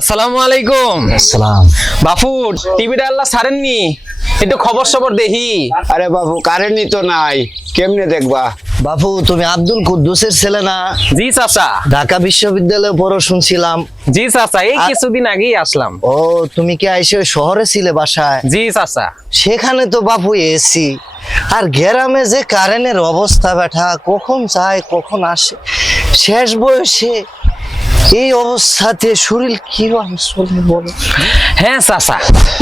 আসসালামু আলাইকুম। আসসালাম। বাপু টিভিটা আল্লাহ ছাড়েননি, একটু খবর সবর দেখি। আরে বাবু কারেন্টই তো নাই, কেমনে দেখবা? বাবু তুমি আব্দুল কুদ্দুসের ছেলে না? জি চাচা। ঢাকা বিশ্ববিদ্যালয়ে পড়ো শুনছিলাম। জি চাচা, এই কিছুদিন আগেই আসলাম। ও তুমি কি আইসে শহরে ছিলে বাসায়? জি চাচা। সেখানে তো বাপু এসি, আর গ্রামে যে কারেন্টের অবস্থা ব্যাটা, কখন যায় কখন আসে, শেষ বয়সে এই অবস্থাতে শরীর কিভাবে চলে বলো? হ্যাঁ চাচা,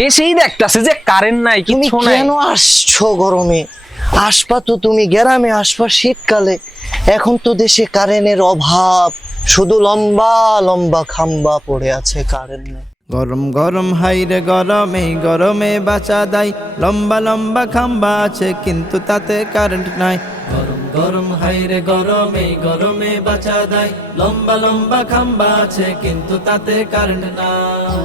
এসেই দেখতাছি যে কারেন্ট নাই, তুমি কিছু নাই। কেন আসছো গরমে? আসবা তো তুমি গ্রামে, আসবা শীতকালে। এখন তো দেশে কারেন্টের অভাব, শুধু লম্বা লম্বা খাম্বা পড়ে আছে, কারেন্ট নেই। গরম গরম হাইরে গরম, এই গরমে বাঁচা দেয়। লম্বা লম্বা খাম্বা আছে কিন্তু তাতে কারেন্ট নাই। গরম গরম হাইরে গরম, এই গরমে বাঁচা দেয়। লম্বা লম্বা খাম্বা আছে কিন্তু তাতে কারেন্ট নাই।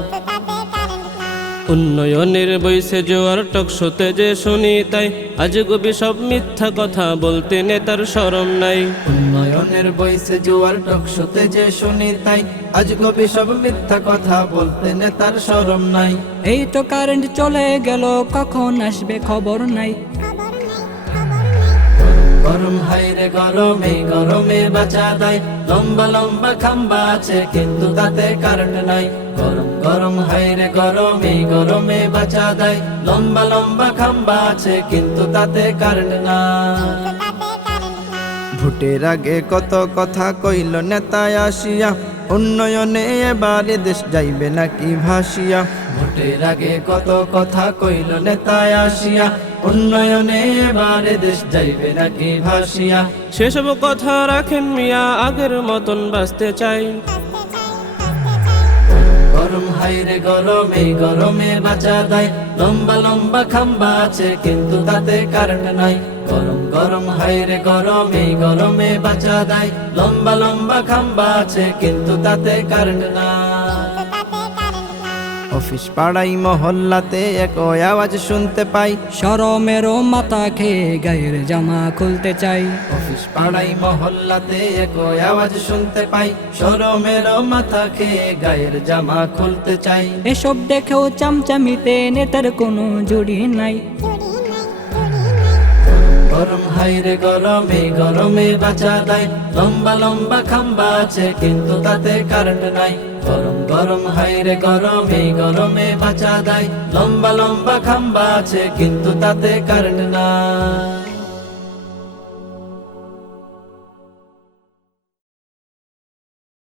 উন্নয়নের বইছে জোয়ার টকশোতে যে শুনি তাই, আজগুবি সব মিথ্যা কথা বলতে নেতার শরম নাই। উন্নয়নের বইছে জোয়ার টকশোতে যে শুনি তাই, আজগুবি সব মিথ্যা কথা বলতে নেতার শরম নাই। এই তো কারেন্ট চলে গেল, কখন আসবে খবর নাই। গরম হাইরে গরম, এই গরমে বাঁচা দেয়। লম্বা লম্বা খাম্বা আছে কিন্তু তাতে কারেন্ট নাই। গরম গরম হাইরে গরম, এই গরমে বাঁচা দেয়। লম্বা লম্বা খাম্বা আছে কিন্তু তাতে কারেন্ট নাই। ভোটের আগে কত কথা কইল নেতায় আসিয়া, উন্নয়নে এবারে দেশ যাইবে নাকি ভাসিয়া। ভোটের আগে কত কথা কইল নেতায় আসিয়া, উন্নয়নে এবারে দেশ যাইবে নাকি ভাসিয়া। সেসব কথা রাখেন মিয়া, আগের মতন বাঁচতে চাই। গরম হাইরে গরম, এই গরমে বাঁচা দেয়। লম্বা লম্বা খাম্বা আছে কিন্তু তাতে কারেন্ট নাই। গরম গরম হাইরে গরম, এই গরমে বাঁচা দেয়। লম্বা লম্বা খাম্বা আছে কিন্তু তাতে কারেন্ট নাই। অফিস পাড়াই মহল্লাতে এক আওয়াজ শুনতে পাই। শরমেরও মাথা খেয়ে গায়ের জামা খুলতে চাই। অফিস পাড়াই মহল্লাতে এক আওয়াজ শুনতে পাই। শরমেরও মাথা খেয়ে গায়ের জামা খুলতে চাই। এসব দেখেও চামচামিতে নেতার কোনো জুড়ি নাই। গরম হাইরে গরম, এই গরমে বাঁচা দেয়। লম্বা লম্বা খাম্বা আছে কিন্তু তাতে কারেন্ট নাই। গরম গরম হাইরে গরম, এই গরমে বাঁচা দেয়। লম্বা লম্বা খাম্বা আছে কিন্তু তাতে কারেন্ট নাই।